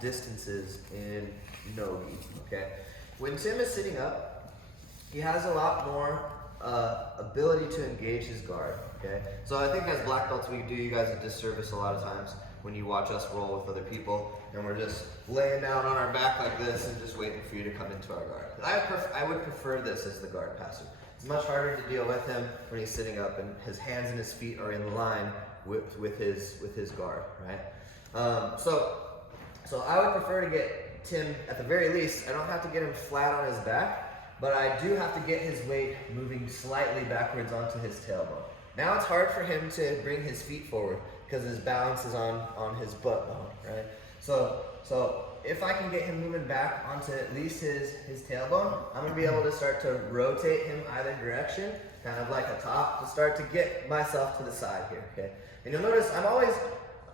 distances in no-gi, okay? When Tim is sitting up, he has a lot more ability to engage his guard, okay? So I think as black belts, we do you guys a disservice a lot of times when you watch us roll with other people and we're just laying down on our back like this and just waiting for you to come into our guard. I would prefer this as the guard passer. It's much harder to deal with him when he's sitting up and his hands and his feet are in line with his guard, right? So I would prefer to get Tim, at the very least, I don't have to get him flat on his back, but I do have to get his weight moving slightly backwards onto his tailbone. Now it's hard for him to bring his feet forward because his balance is on his butt bone, right? So if I can get him moving back onto at least his tailbone, I'm gonna be able to start to rotate him either direction, kind of like a top, to start to get myself to the side here, okay? And you'll notice I'm always,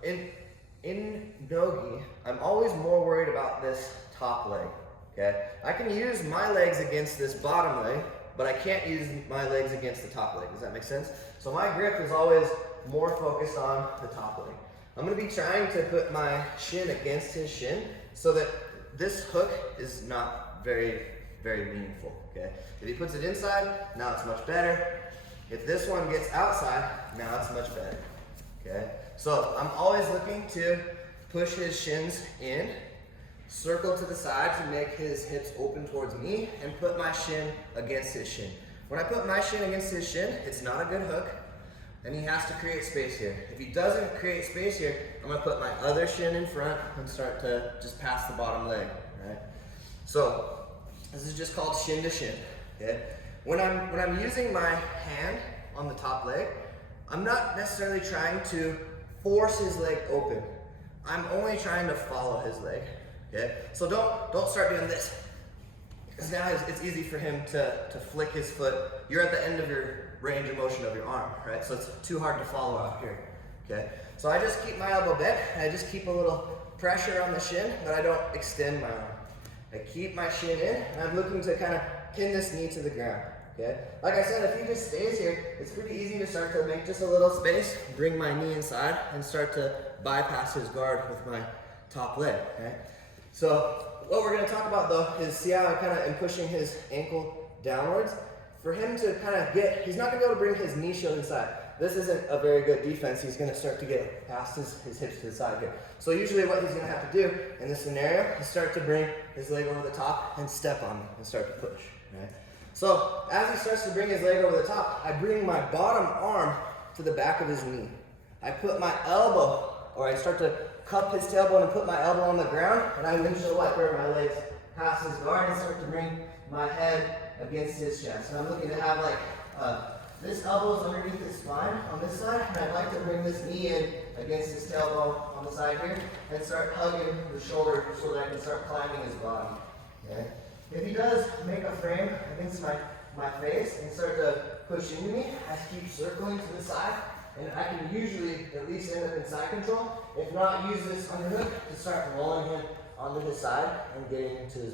in no-gi, I'm always more worried about this top leg, okay? I can use my legs against this bottom leg, but I can't use my legs against the top leg. Does that make sense? So my grip is always more focused on the top leg. I'm gonna be trying to put my shin against his shin so that this hook is not very, very meaningful, okay? If he puts it inside, now it's much better. If this one gets outside, now it's much better, okay? So I'm always looking to push his shins in, circle to the side to make his hips open towards me, and put my shin against his shin. When I put my shin against his shin, it's not a good hook, and he has to create space here. If he doesn't create space here, I'm gonna put my other shin in front and start to just pass the bottom leg, right? So this is just called Shin-to-Shin, okay? When I'm using my hand on the top leg, I'm not necessarily trying to force his leg open. I'm only trying to follow his leg, okay? So don't start doing this, because now it's easy for him to flick his foot. You're at the end of your range of motion of your arm, right? So it's too hard to follow out here, okay? So I just keep my elbow bent, and I just keep a little pressure on the shin, but I don't extend my arm. I keep my shin in, and I'm looking to kind of pin this knee to the ground, okay? Like I said, if he just stays here, it's pretty easy to start to make just a little space, bring my knee inside, and start to bypass his guard with my top leg, okay? So what we're gonna talk about though is see how I kind of am pushing his ankle downwards. For him to kind of he's not gonna be able to bring his knee shield inside. This isn't a very good defense. He's gonna start to get past his hips to the side here. So usually what he's gonna have to do in this scenario is start to bring his leg over the top and step on him and start to push, right? So as he starts to bring his leg over the top, I bring my bottom arm to the back of his knee. I put my elbow, or I start to cup his tailbone and put my elbow on the ground, and I windshield wiper my legs past his guard and start to bring my head against his chest. And I'm looking to have like, this elbow is underneath his spine on this side, and I'd like to bring this knee in against his tailbone on the side here and start hugging the shoulder so that I can start climbing his body, okay? If he does make a frame against my face and start to push into me, I keep circling to the side, and I can usually at least end up in side control. If not, use this underhook to start rolling him onto his side and getting into his back.